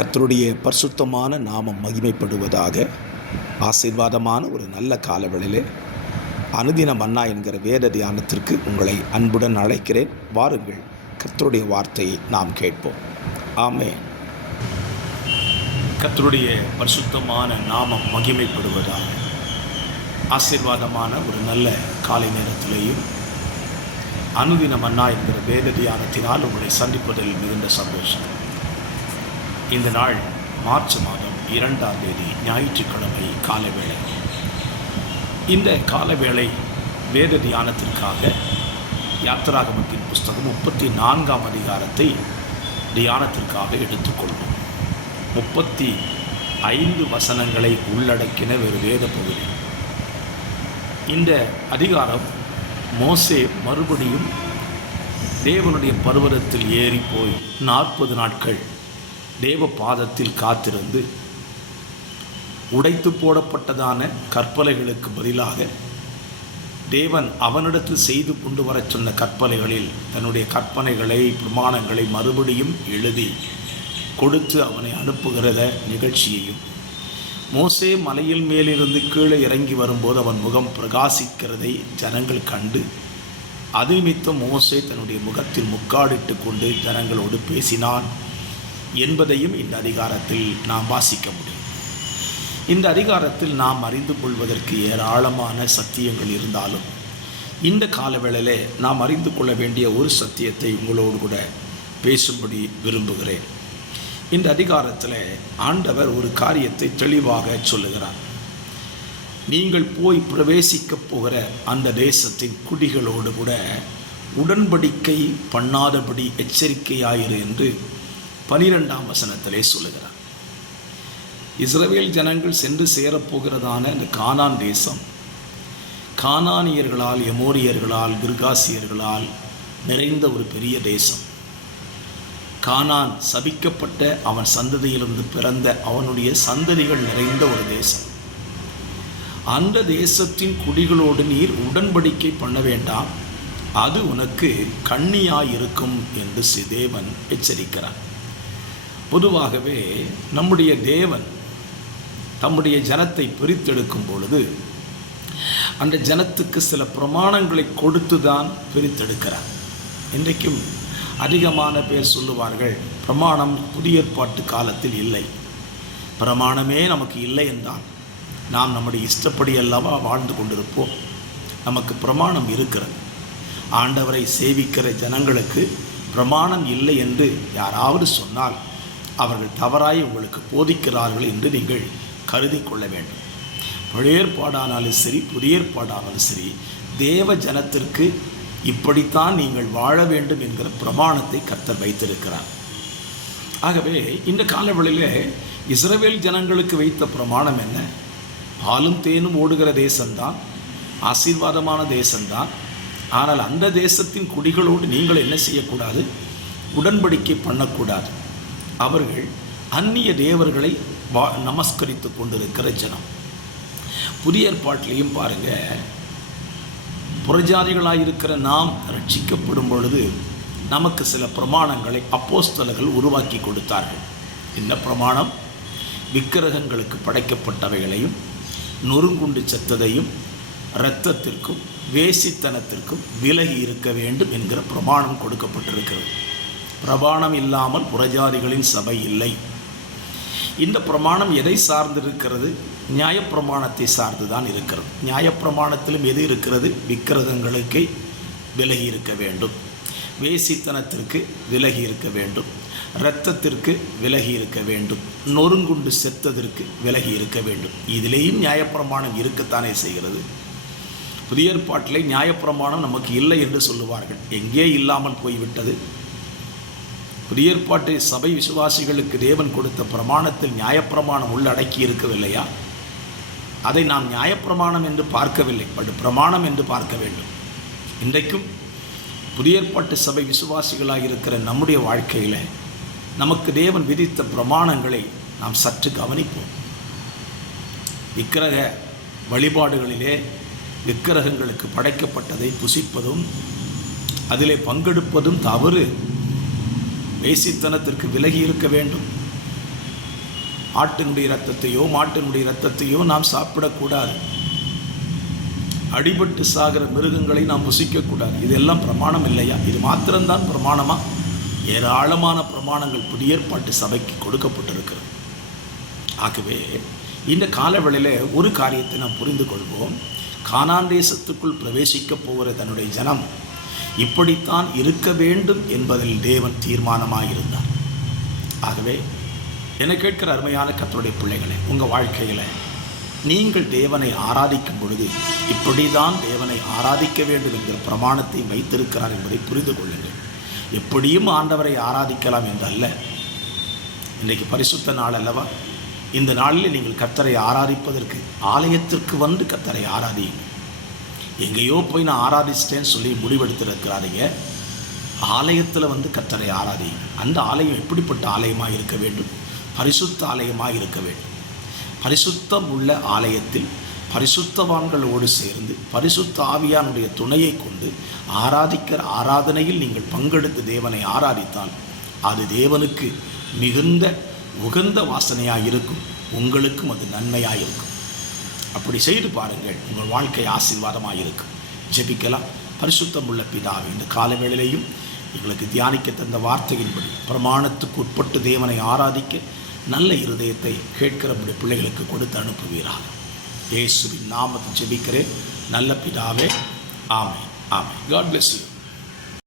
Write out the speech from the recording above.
கர்த்தருடைய பரிசுத்தமான நாமம் மகிமைப்படுவதாக. ஆசீர்வாதமான ஒரு நல்ல காலவெளியிலே அனுதின மன்னா என்கிற வேத தியானத்திற்கு உங்களை அன்புடன் அழைக்கிறேன். வாருங்கள், கர்த்தருடைய வார்த்தையை நாம் கேட்போம். ஆமென். கர்த்தருடைய பரிசுத்தமான நாமம் மகிமைப்படுவதாக. ஆசீர்வாதமான ஒரு நல்ல காலை நேரத்திலேயும் அனுதின மன்னா என்கிற வேத தியானத்தினால் உங்களை சந்திப்பதில் மிகுந்த சந்தோஷம். இந்த நாள் மார்ச் மாதம் 2ஆம் தேதி ஞாயிற்றுக்கிழமை காலவேளை. இந்த காலவேளை வேத தியானத்திற்காக யாத்திராகமத்தின் புஸ்தகம் 34ஆம் அதிகாரத்தை தியானத்திற்காக எடுத்துக்கொள்வோம். 35 வசனங்களை உள்ளடக்கின ஒரு வேத பகுதி. இந்த அதிகாரம் மோசே மறுபடியும் தேவனுடைய பர்வதத்தில் ஏறி போய் 40 நாட்கள் தேவ பாதத்தில் காத்திருந்து உடைத்து போடப்பட்டதான கற்பலைகளுக்கு பதிலாக தேவன் அவனிடத்தில் செய்து கொண்டு வர சொன்ன கற்பலைகளில் தன்னுடைய கற்பனைகளை பிரமாணங்களை மறுபடியும் எழுதி கொடுத்து அவனை அனுப்புகிறத நிகழ்ச்சியையும், மோசே மலையில் மேலிருந்து கீழே இறங்கி வரும்போது அவன் முகம் பிரகாசிக்கிறதை ஜனங்கள் கண்டு அது நிமித்தம் மோசே தன்னுடைய முகத்தில் முக்காடிட்டு கொண்டு ஜனங்களோடு பேசினான் என்பதையும் இந்த அதிகாரத்தில் நாம் வாசிக்க முடியும். இந்த அதிகாரத்தில் நாம் அறிந்து கொள்வதற்கு ஏராளமான சத்தியங்கள் இருந்தாலும் இந்த காலவேளையிலே நாம் அறிந்து கொள்ள வேண்டிய ஒரு சத்தியத்தை உங்களோடு கூட பேசும்படி விரும்புகிறேன். இந்த அதிகாரத்தில் ஆண்டவர் ஒரு காரியத்தை தெளிவாக சொல்லுகிறார். நீங்கள் போய் பிரவேசிக்கப் போகிற அந்த தேசத்தின் குடிகளோடு கூட உடன்படிக்கை பண்ணாதபடி எச்சரிக்கையாயிரு என்று 12ஆம் வசனத்திலே சொல்லுகிறார். இஸ்ரவேல் ஜனங்கள் சென்று சேரப்போகிறதான இந்த கானான் தேசம் கானானியர்களால், எமோரியர்களால், கிர்காசியர்களால் நிறைந்த ஒரு பெரிய தேசம். கானான் சபிக்கப்பட்ட அவன் சந்ததியிலிருந்து பிறந்த அவனுடைய சந்ததிகள் நிறைந்த ஒரு தேசம். அந்த தேசத்தின் குடிகளோடு நீர் உடன்படிக்கை பண்ண வேண்டாம், அது உனக்கு கண்ணியாயிருக்கும் என்று தேவன் எச்சரிக்கிறார். பொதுவாகவே நம்முடைய தேவன் தம்முடைய ஜனத்தை பிரித்தெடுக்கும் பொழுது அந்த ஜனத்துக்கு சில பிரமாணங்களை கொடுத்து தான் பிரித்தெடுக்கிறார். இன்றைக்கும் அதிகமான பேர் சொல்லுவார்கள், பிரமாணம் புதிய ஏற்பாட்டு காலத்தில் இல்லை, பிரமாணமே நமக்கு இல்லை என்றால் நாம் நம்முடைய இஷ்டப்படி அல்லவா வாழ்ந்து கொண்டிருப்போம். நமக்கு பிரமாணம் இருக்கிறது. ஆண்டவரை சேவிக்கிற ஜனங்களுக்கு பிரமாணம் இல்லை என்று யாராவது சொன்னால் அவர்கள் தவறாய் உங்களுக்கு போதிக்கிறார்கள் என்று நீங்கள் கருதி கொள்ள வேண்டும். பழைய ஏற்பாடானாலும் சரி, புதிய ஏற்பாடானாலும் சரி, தேவ ஜனத்திற்கு இப்படித்தான் நீங்கள் வாழ வேண்டும் என்கிற பிரமாணத்தை கர்த்தர் வைத்திருக்கிறார். ஆகவே இந்த காலவெளியிலே இஸ்ரவேல் ஜனங்களுக்கு வைத்த பிரமாணம் என்ன? பாலும் தேனும் ஓடுகிற தேசம்தான், ஆசீர்வாதமான தேசம்தான். ஆனால் அந்த தேசத்தின் குடிகளோடு நீங்கள் என்ன செய்யக்கூடாது? உடன்படிக்கை பண்ணக்கூடாது. அவர்கள் அந்நிய தேவர்களை நமஸ்கரித்து கொண்டிருக்கிற ஜனம். புதிய ஏற்பாட்டிலையும் பாருங்கள், புறஜாதிகளாயிருக்கிற நாம் ரட்சிக்கப்படும் பொழுது நமக்கு சில பிரமாணங்களை அப்போஸ்தலர்கள் உருவாக்கி கொடுத்தார்கள். என்ன பிரமாணம்? விக்கிரகங்களுக்கு படைக்கப்பட்டவைகளையும் நொறுங்குண்டு செத்ததையும் இரத்தத்திற்கும் வேசித்தனத்திற்கும் விலகி இருக்க வேண்டும் என்கிற பிரமாணம் கொடுக்கப்பட்டிருக்கிறது. பிரமாணம் இல்லாமல் புறஜாதிகளின் சபை இல்லை. இந்த பிரமாணம் எதை சார்ந்திருக்கிறது? நியாயப்பிரமாணத்தை சார்ந்து தான் இருக்கிறது. நியாயப்பிரமாணத்திலும் எது இருக்கிறது? விக்கிரகங்களுக்கு விலகி இருக்க வேண்டும், வேசித்தனத்திற்கு விலகி இருக்க வேண்டும், இரத்தத்திற்கு விலகி இருக்க வேண்டும், நொறுங்குண்டு செத்ததற்கு விலகி இருக்க வேண்டும். இதிலேயும் நியாயப்பிரமாணம் இருக்கத்தானே செய்கிறது. புதிய ஏற்பாட்டிலே நியாயப்பிரமாணம் நமக்கு இல்லை என்று சொல்லுவார்கள். எங்கே இல்லாமல் போய்விட்டது? புதிய ஏற்பாட்டு சபை விசுவாசிகளுக்கு தேவன் கொடுத்த பிரமாணத்தில் நியாயப்பிரமாணம் உள்ளடக்கி இருக்கவில்லையா? அதை நாம் நியாயப்பிரமாணம் என்று பார்க்கவில்லை, பட் பிரமாணம் என்று பார்க்க வேண்டும். இன்றைக்கும் புதிய ஏற்பாட்டு சபை விசுவாசிகளாக இருக்கிற நம்முடைய வாழ்க்கையில் நமக்கு தேவன் விதித்த பிரமாணங்களை நாம் சற்று கவனிப்போம். விக்கிரக வழிபாடுகளிலே விக்கிரகங்களுக்கு படைக்கப்பட்டதை புசிப்பதும் அதிலே பங்கெடுப்பதும் தவறு. வேசித்தனத்திற்கு விலகி இருக்க வேண்டும். ஆட்டினுடைய இரத்தத்தையோ மாட்டினுடைய இரத்தத்தையோ நாம் சாப்பிடக்கூடாது. அடிபட்டு சாகிற மிருகங்களை நாம் புசிக்கக்கூடாது. இதெல்லாம் பிரமாணம் இல்லையா? இது மாத்திரம்தான் பிரமாணமா? ஏராளமான பிரமாணங்கள் புதிய ஏற்பாட்டு சபைக்கு கொடுக்கப்பட்டிருக்கிறது. ஆகவே இந்த காலவெளியில் ஒரு காரியத்தை நாம் புரிந்து கொள்வோம். கானான் தேசத்துக்குள் பிரவேசிக்க போகிற தன்னுடைய ஜனம் இப்படித்தான் இருக்க வேண்டும் என்பதில் தேவன் தீர்மானமாக இருந்தார். ஆகவே என்னை கேட்கிற அருமையான கர்த்தருடைய பிள்ளைகளே, உங்கள் வாழ்க்கையில் நீங்கள் தேவனை ஆராதிக்கும் பொழுது இப்படிதான் தேவனை ஆராதிக்க வேண்டும் என்கிற பிரமாணத்தை வைத்திருக்கிறார் என்பதை புரிந்து கொள்ளுங்கள். எப்படியும் ஆண்டவரை ஆராதிக்கலாம் என்றல்ல. இன்றைக்கு பரிசுத்த நாள் அல்லவா? இந்த நாளில் நீங்கள் கர்த்தரை ஆராதிப்பதற்கு ஆலயத்திற்கு வந்து கர்த்தரை ஆராதியுங்கள். எங்கேயோ போய் நான் ஆராதிச்சிட்டேன்னு சொல்லி முடிவெடுத்திருக்கிறாதீங்க. ஆலயத்தில் வந்து கர்த்தரை ஆராதியுங்க. அந்த ஆலயம் எப்படிப்பட்ட ஆலயமாக இருக்க வேண்டும்? பரிசுத்த ஆலயமாக இருக்க வேண்டும். பரிசுத்தம் உள்ள ஆலயத்தில் பரிசுத்தவான்களோடு சேர்ந்து பரிசுத்த ஆவியானுடைய துணையை கொண்டு ஆராதிக்கிற ஆராதனையில் நீங்கள் பங்கெடுத்து தேவனை ஆராதித்தால் அது தேவனுக்கு மிகுந்த உகந்த வாசனையாக இருக்கும். உங்களுக்கும் அது நன்மையாக இருக்கும். அப்படி செய்து பாருங்கள், உங்கள் வாழ்க்கை ஆசீர்வாதமாக இருக்கும். ஜெபிக்கலாம். பரிசுத்தம் உள்ள பிதாவே, இந்த காலவேளையிலையும் எங்களுக்கு தியானிக்க தந்த வார்த்தையின்படி பிரமாணத்துக்கு உட்பட்டு தேவனை ஆராதிக்க நல்ல இருதயத்தை கேட்கிற பிள்ளைகளுக்கு கொடுத்து அனுப்புவீராக. இயேசுவின் நாமத்தில் ஜெபிக்கிறேன் நல்ல பிதாவே. ஆமென். ஆமென். God bless you.